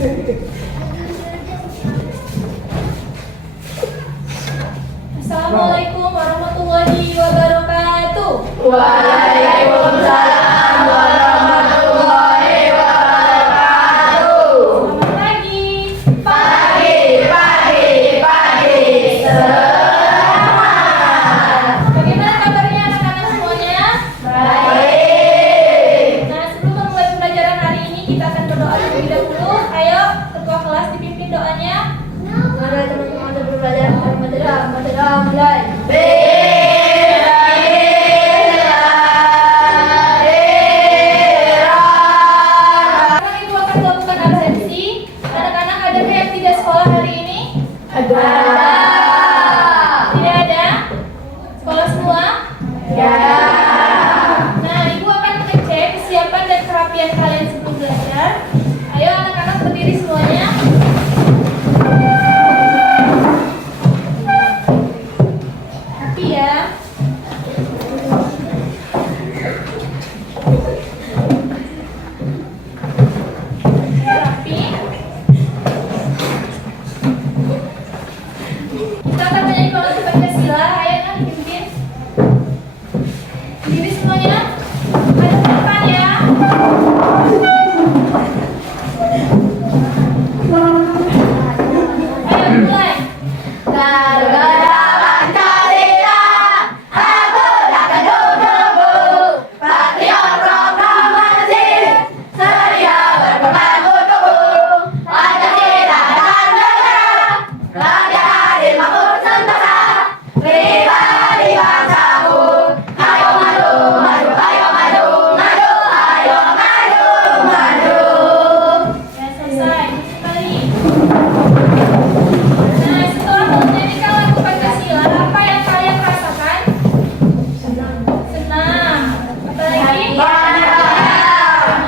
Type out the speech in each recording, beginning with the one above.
Assalamualaikum warahmatullahi wabarakatuh. Waalaikumsalam warahmatullahi wabarakatuh. Selamat pagi. Pagi. Selamat. Bagaimana kabarnya anak-anak semuanya? Baik. Nah, sebelum memulai pembelajaran hari ini, kita akan berdoa terlebih dahulu. Ayo, ketua kelas dipimpin doanya. Mari teman-teman untuk belajar mulai. Sekarang Ibu akan melakukan absensi. Anak-anak adakah yang tidak sekolah hari ini? Ada. Tidak ada? Sekolah semua? Ya. Nah, Ibu akan mengecek kesiapan dan kerapian kalian sebelum belajar. Ayo anak-anak berdiri semuanya. Rapi ya. Rapi. Kita akan menyanyi bangsa Pancasila. Ayo kan dipimpin. Berdiri semuanya. Ada ke depan ya. Ayo mulai. Margana Pancasila, aku akan duduk, patriot proklamasi, setia berpemangku tubuh, Pancasila dan negara, rakyat adil makmur sentosa, pribadi bangsaku, ayo maju, ayo maju. Ya, selesai. Sekali. Nah, setelah menyanyikan lagu Pancasila, apa yang kalian rasakan? Senang. Apa lagi?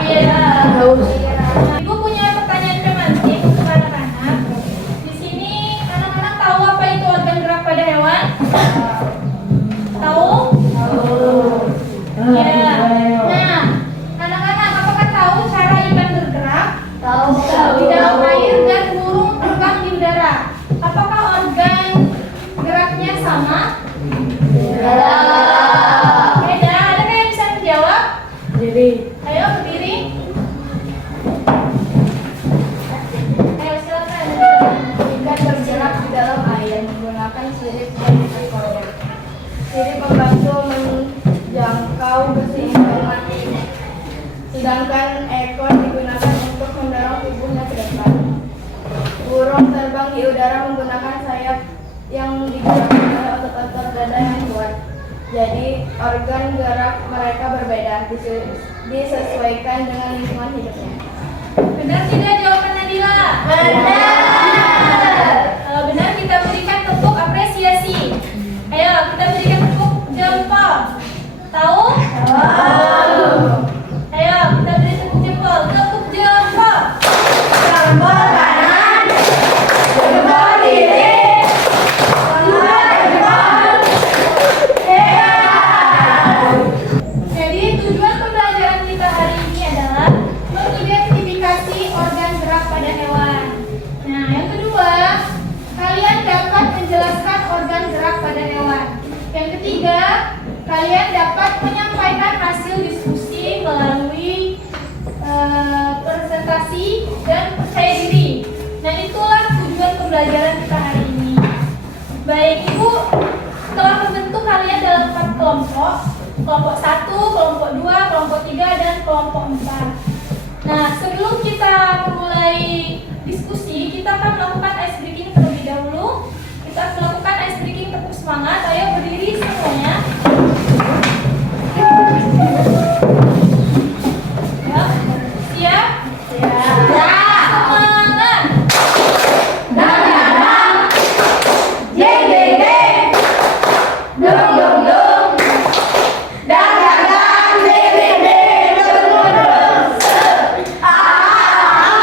Iya. Nah, Ibu punya pertanyaan romantik untuk anak-anak. Di sini anak-anak tahu apa itu organ gerak pada hewan? Tahu? Ya. Nah, anak-anak apakah tahu cara ikan bergerak? Di dalam air dan burung terbang di udara. Apakah organ geraknya sama? Beda. Adakah yang bisa menjawab? Ayo berdiri. Ayo silakan. Ikan bergerak di dalam air menggunakan sirip dan ekor. Sirip membantu menjangkau keseimbangan, sedangkan ekor digunakan untuk mendorong tubuhnya ke depan. Burung terbang di udara menggunakan sayap yang digerakkan oleh otot-otot dada yang kuat. Jadi organ gerak mereka berbeda, disesuaikan dengan lingkungan hidupnya. Benar tidak jawaban Nadila? Kalau benar kita berikan tepuk apresiasi. Ayo kita berikan tepuk jempol. Tahu? Ayo kita beri tepuk jempol. Tepuk jempol. Jempol kanan, jempol kiri, Jadi tujuan pembelajaran kita hari ini adalah mengidentifikasi organ gerak pada hewan. Nah, yang kedua, kalian dapat menjelaskan organ gerak pada hewan. Yang ketiga, kalian dapat menyampaikan hasil diskusi melalui presentasi dan percaya diri. Nah, itulah tujuan pembelajaran kita hari ini. Baik, Ibu telah membentuk kalian dalam 4 kelompok. Kelompok 1, kelompok 2, kelompok 3, dan kelompok 4. Nah, sebelum kita memulai diskusi, kita akan melakukan ice breaking terlebih dahulu. Kita melakukan ice breaking tepuk semangat. Ayo berdiri semuanya. Ya, siap? Semangat. jeng jeng jeng, dung dung dung, dang dang dang, ding ding ding, dung dung dung, ah ah ah.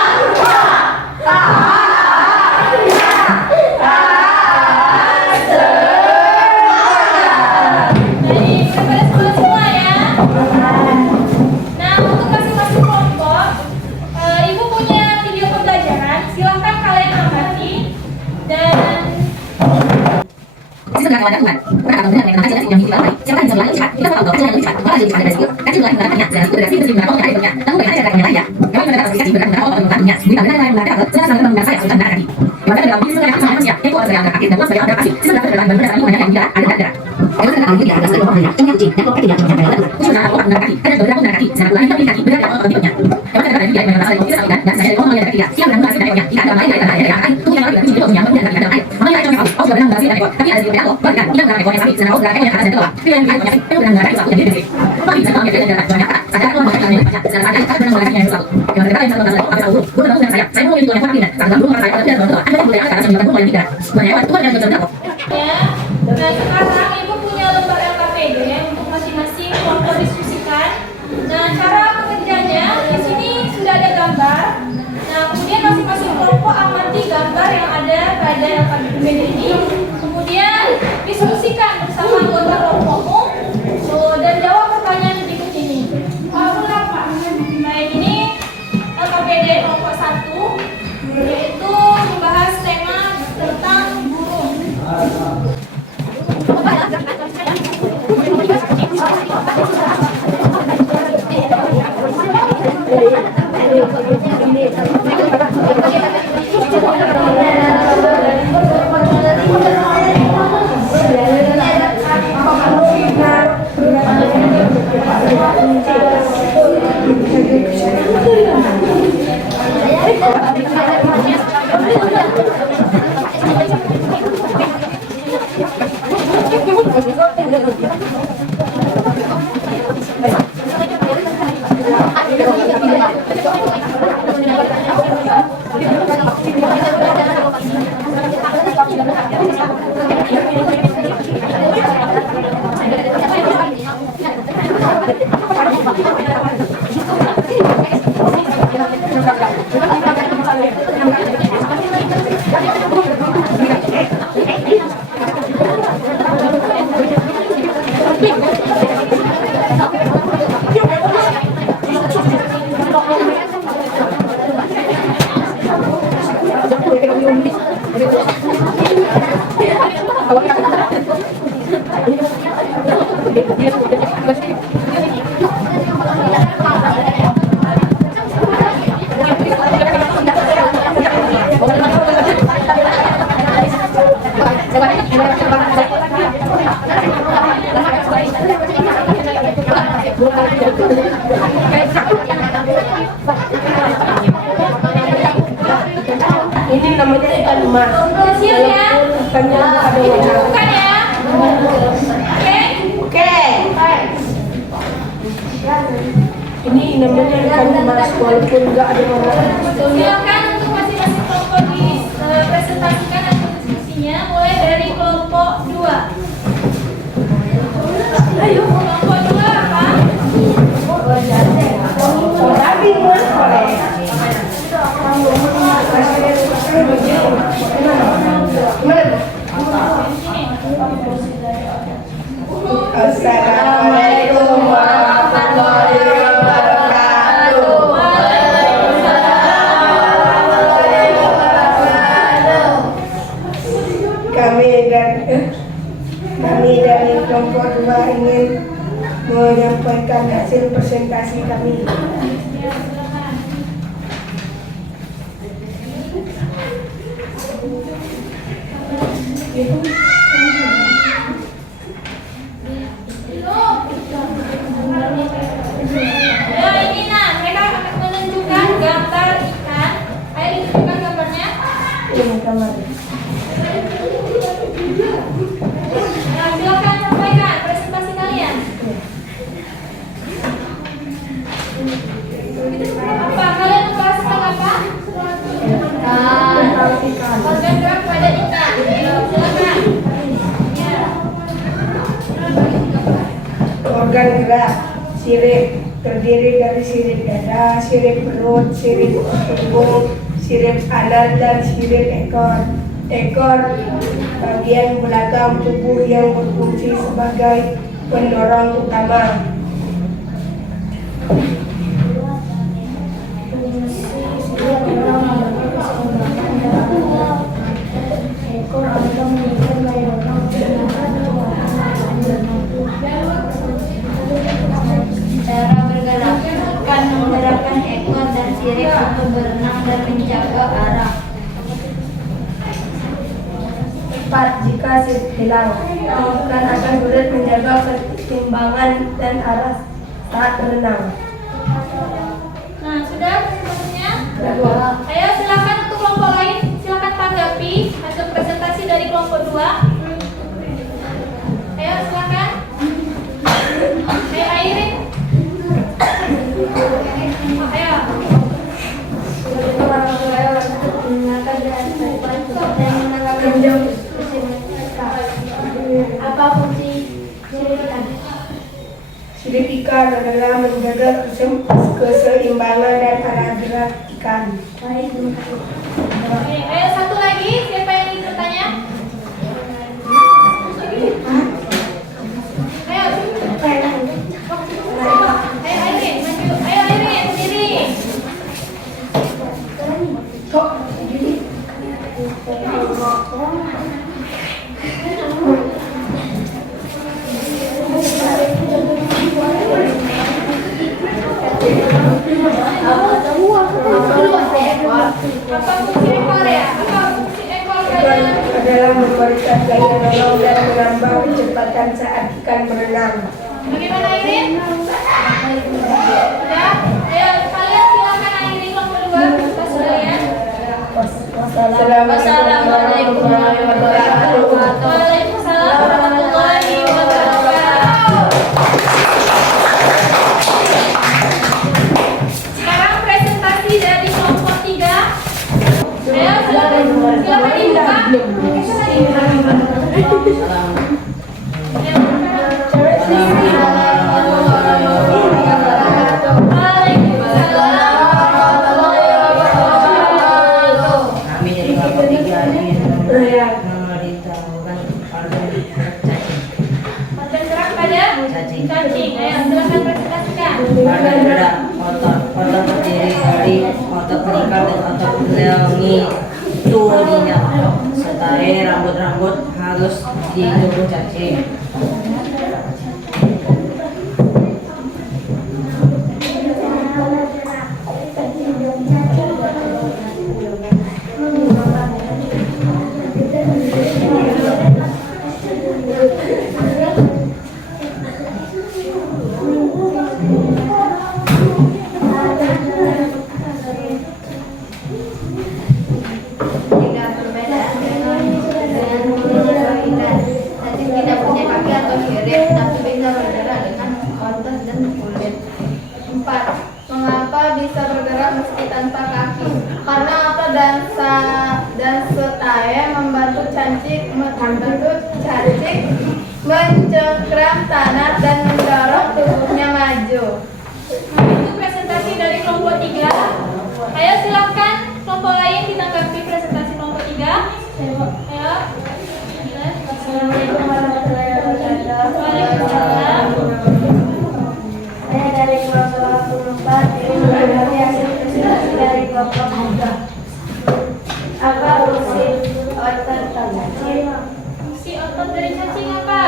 kepada Tuhan. Karena kalau benar dengan hasil yang dijual tadi, siapa yang bisa bilang cepat? Kita tahu kalau hasil yang cepat, maka hasil cepat dari situ. Kan juga menggunakannya, dan itu dari situ menggunakan orang lain. Namun bagaimana cara caranya ya? Kami mendapat aplikasi menggunakan orang menggunakannya. Berita benar yang menggunakan atau saya menggunakan saya sudah menggunakan. Maka dalam ini sebenarnya sama manusia, itu adalah yang kaki dan sebagai ada pasti. Sebenarnya dalam berdasarkan ilmunya yang tidak ada darah. Kalau kita tahu dia ada sebuah orang yang kucing dan kalau tidak cuma yang lain. Kucing adalah orang menggunakan kaki, karena menggunakan kaki. Secara lain tapi kaki benar yang orang berikutnya. Kalau kita ada dia yang menggunakan saya tidak dan saya orang yang ketiga. Dia menggunakan saya tidak tidak ada lain dari saya yang itu yang lain itu yang benar tidak ada lain. Makanya itu aku sudah menggunakan saya tidak tapi ada di bawah bahkan dia menggunakan ekor yang kami secara orang yang ada di bawah. Itu yang dia punya itu menggunakan itu yang dia tapi saya tahu dia tidak ada banyak. Saya orang menggunakan yang banyak secara saya tidak menggunakan yang selalu. Yang kita yang selalu menggunakan aku bukan menggunakan saya mau itu yang paling tidak. Karena belum saya ada tidak ada boleh ada saya menggunakan yang tidak. Banyak itu yang kita tahu. Ya. Nah, sekarang Ibu punya lembar LKPD untuk masing-masing kelompok diskusikan. Nah, cara bekerjanya di sini sudah ada gambar. Nah, kemudian masing-masing kelompok amati gambar yang ada pada LKPD ini. Kemudian diskusikan bersama anggota kelompokmu dan jawab pertanyaan berikut ini. Baik, ini LKPD kelompok 1 yaitu membahas tema tentang burung. Ini namanya ikan emas. Kecil ya. Ikannya ada warna. Bukan ya. Oke. Ini namanya ikan emas walaupun nggak ada warna. Silakan untuk masing-masing kelompok dipresentasikan hasil diskusinya mulai dari kelompok 2. Ayo, kelompok 2 apa? Tapi mas Assalamualaikum warahmatullahi wabarakatuh. Kami dari kelompok 2 ingin menyampaikan hasil presentasi kami. Ya, ini mereka akan menunjukkan gambar ikan. Ayo ditunjukkan gambarnya. Ini kamar. Nah, silakan sampaikan presentasi kalian. Apa kalian membahas tentang apa? Organ gerak pada ikan. Silakan. Organ gerak sirip terdiri dari sirip dada, sirip perut, sirip punggung, sirip anal dan sirip ekor. Ekor bagian belakang tubuh yang berfungsi sebagai pendorong utama. Ekor ada memiliki daya dorong serta sirip hilang. Bukan akan sulit menjaga keseimbangan dan arah saat berenang. Nah, sudah presentasinya? Ayo silakan untuk kelompok lain, silakan tanggapi hasil presentasi dari kelompok 2. Ayo silakan. Ayo Airin. Ayo. Apa fungsi sirip tadi? Sirip ikan adalah menjaga keseimbangan dan arah gerak ikan. Oke, ayo satu lagi, siapa yang ingin bertanya? Ayo. Ayo Airin, maju. Ayo Airin, sendiri. Apa fungsi ekor ya? Apa fungsi ekor Ikan kalian? adalah memberikan gaya nolong dan menambah kecepatan saat ikan berenang. Bagaimana Airin? Sudah? Ayo kalian silakan Airin kelompok 2. Kita sudah ya. Assalamualaikum warahmatullahi wabarakatuh. Waalaikumsalam warahmatullahi wabarakatuh. Sekarang presentasi dari kelompok 3. Ayo silakan dibuka. Kami dari kelompok 3 ingin memberitahukan organ gerak cacing. Organ gerak pada Cacing. cacing. Ayo silakan presentasikan. Organ gerak otot terdiri dari otot pelikat dan otot longitudinal serta rambut-rambut halus di tubuh cacing. Tidak perbedaan dengan ikan. Cacing tidak punya kaki atau sirip, tapi bisa bergerak dengan otot dan kulit. 4. Mengapa bisa bergerak meski tanpa kaki? Karena otot dan setae membantu cacing mencengkram tanah dan mendorong tubuhnya maju. Itu presentasi dari kelompok 3. Ayo silakan kelompok lain ditanggapi presentasi kelompok 3. Ayo. Assalamualaikum warahmatullahi wabarakatuh. Waalaikumsalam. Saya dari kelompok 4 ini menanggapi hasil presentasi dari kelompok 3. Apa fungsi otot cacing? Fungsi otot dari cacing apa?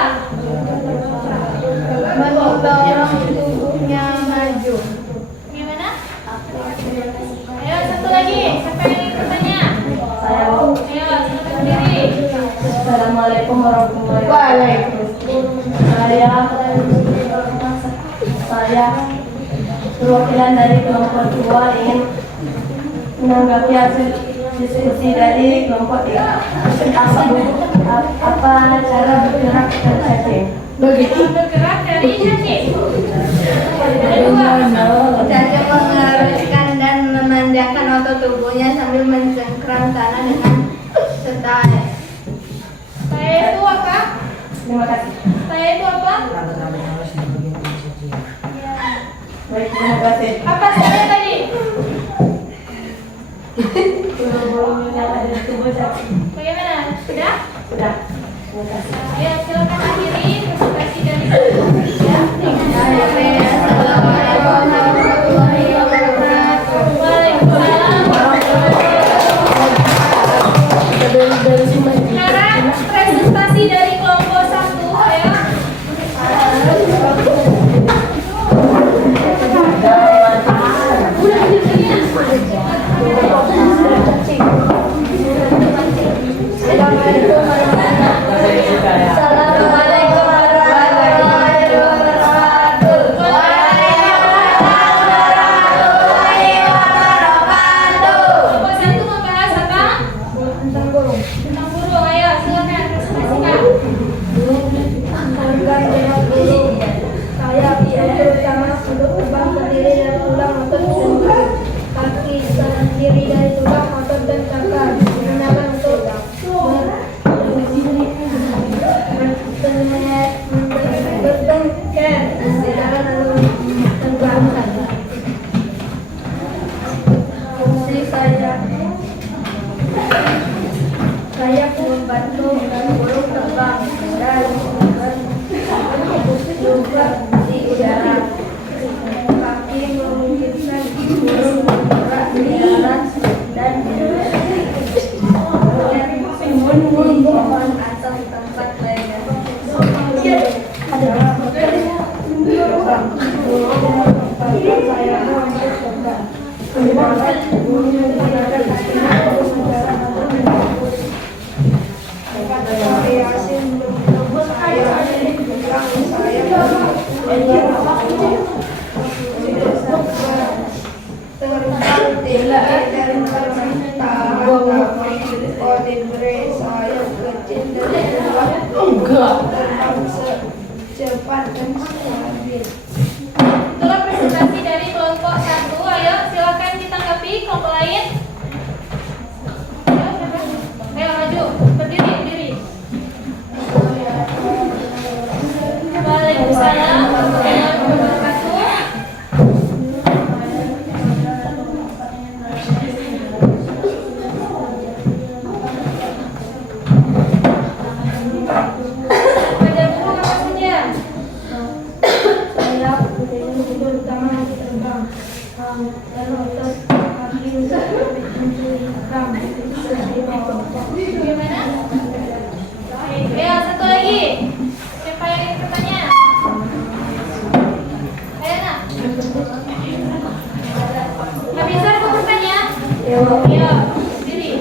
Mendorong tubuhnya maju. Gimana? Ayo satu lagi. Siapa yang ingin bertanya? Saya Ayo silakan sendiri. Assalamualaikum warahmatullahi wabarakatuh. Saya perwakilan dari kelompok 2 ingin menanggapi hasil diskusi dari kelompok 3. Apa cara bergerak dari cacing? Bergerak dari cacing. Ada 2. Cacing mengerutkan dan memanjangkan otot tubuhnya sambil mencengkram tanah dengan setae. Saya itu apa? Terima kasih. Saya itu apa? Rambut-rambut halus di bagian tubuh cacing. Baik, terima kasih. Apa saya tadi? Bulu-bulu yang ada di tubuh cacing. Bagaimana? Sudah? Sudah. Terima kasih. Ayo silakan akhiri presentasi dari kelompok 3. Assalamualaikum warahmatullahi wabarakatuh. Waalaikumsalam. Sekarang presentasi dari kelompok 1. Ayo. Assalamualaikum warahmatullahi Oh, diberi saya kecil dan kuat terbang secepat dan stabil. Itulah presentasi dari kelompok 1. Ayo silakan ditanggapi kelompok lain. Ayo maju, berdiri. Waalaikumsalam warahmatullahi wabarakatuh. Pada guru apa saja? Saya guru utama terbang. Dan otot kaki untuk terbang. Bagaimana? Ayo satu lagi. Siapa yang ingin bertanya? Ayo nak. Habiskan mau bertanya? Ayo, berdiri.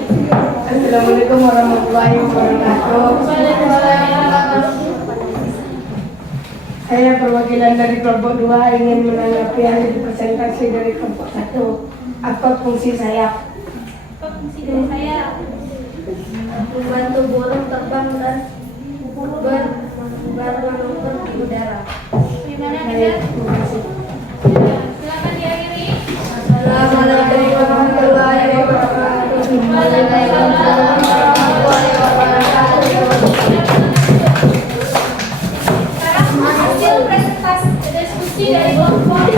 Assalamualaikum warahmatullahi wabarakatuh. Waalaikumsalam. Saya perwakilan dari kelompok 2 ingin menanggapi yang dipresentasi dari kelompok 1. Apa fungsi sayap? Apa fungsi dari saya? Membantu burung terbang dan bermanuver di udara. Gimana Baik, kita? terima kasih. Silakan diakhiri. Assalamualaikum warahmatullahi wabarakatuh. Waalaikumsalam warahmatullahi wabarakatuh. Sekarang hasil presentasi diskusi dari kelompok 4.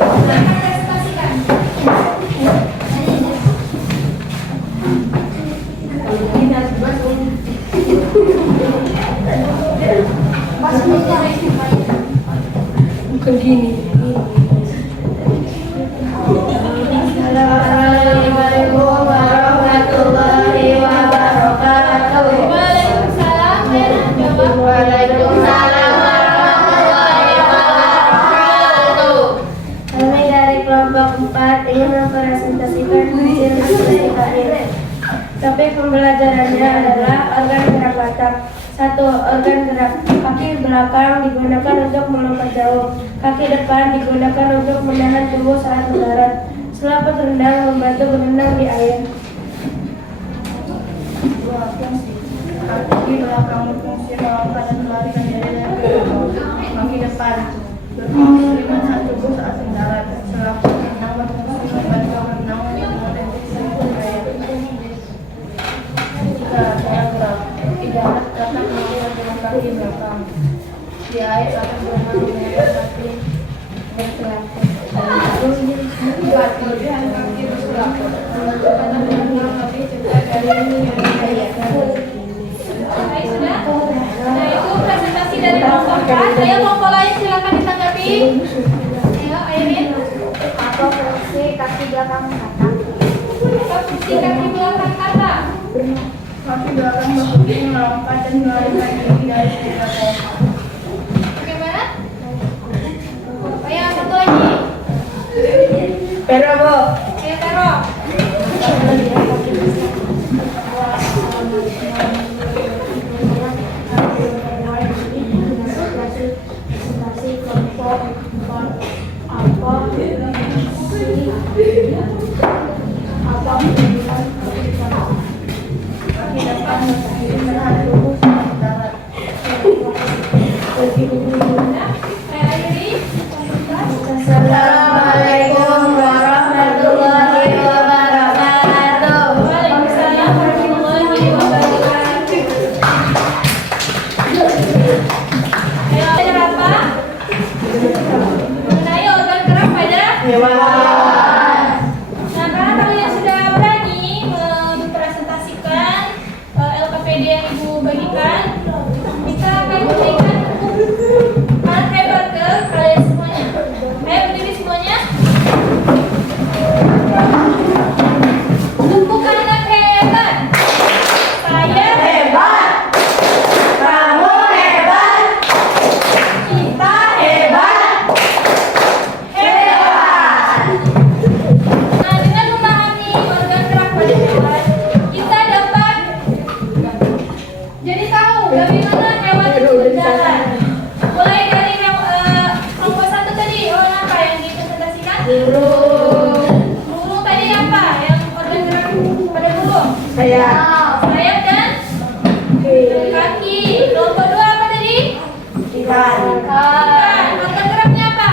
Silakan presentasikan. Bukan gini. Assalamualaikum warahmatullahi wabarakatuh. Waalaikumsalam. Ayo jawab. Waalaikumsalam warahmatullahi wabarakatuh. Kami dari kelompok 4 ingin mempresentasikan hasil dari topik pembelajarannya adalah organ gerak batak. 1. Organ gerak. Kaki belakang digunakan untuk melompat jauh. Kaki depan digunakan untuk menahan tubuh saat mendarat. Setelah berenang, membantu berenang di air. 2. Fungsi. Kaki belakang berfungsi melompat dan melarikan diri dari belakang. Kaki depan berfungsi menahan tubuh saat mendarat. Setelah berenang, berfungsi membantu berenang untuk mendeteksi air. 3. Paragraf. Ibarat kata melompat dengan kaki belakang. Di air akan berenang menggunakan kaki berselaput. 4. Kelebihan kaki berselaput. Karena berenang lebih cepat dari yang air. Baik, sudah. Nah, itu presentasi dari kelompok 4. Ayo kelompok lain silakan ditanggapi. Ayo, Airin. Apa fungsi kaki belakang batak? Apa fungsi kaki belakang kata? Kaki belakang berfungsi melompat dan melarikan diri dari belakang. Bagaimana? Ayo, satu lagi. Pero, Bu. Ayo, Tero. Assalamualaikum warahmatullahi pada burung. Sayap. Sayap dan kaki. Kelompok 2 apa tadi? Ikan. Ikan. Organ geraknya apa?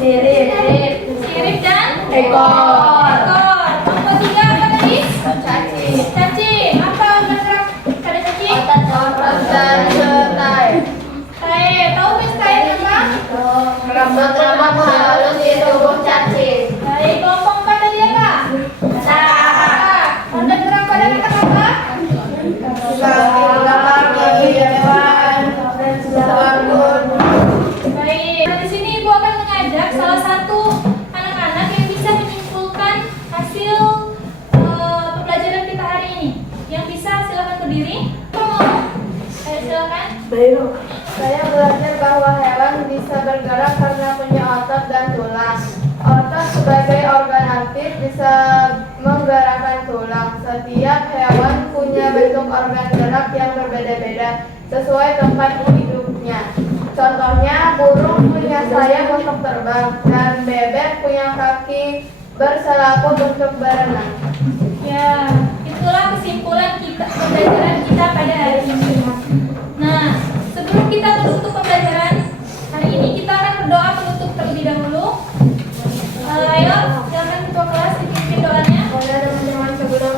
Sirip. Sirip dan Ekor. ekor. Kelompok 3 apa tadi? Cacing. Cacing. Apa organ gerak pada cacing? Otot dan tae. Tae. Tahu mis tae apa? Rambut-rambut halus di tubuh cacing. Baik. Kelompok 4 tadi apa? Nah. Organ gerak pada katak apa? Baik. Nah, di sini Ibu akan mengajak salah satu anak-anak yang bisa menyimpulkan hasil pembelajaran kita hari ini. Yang bisa silakan berdiri. Ayo silakan. Saya belajar bahwa hewan bisa bergerak karena punya otot dan tulang. Otot sebagai organ aktif bisa menggerakkan tulang. Setiap hewan punya bentuk organ gerak yang berbeda-beda sesuai tempat hidupnya. Contohnya, burung punya sayap untuk terbang dan bebek punya kaki berselaku untuk berenang. Ya, itulah kesimpulan kita pembelajaran kita pada hari ini. Nah, sebelum kita menutup pembelajaran hari ini, kita akan berdoa penutup terlebih dahulu. Ayo, silakan ketua kelas dipimpin doanya. Teman-teman sebelum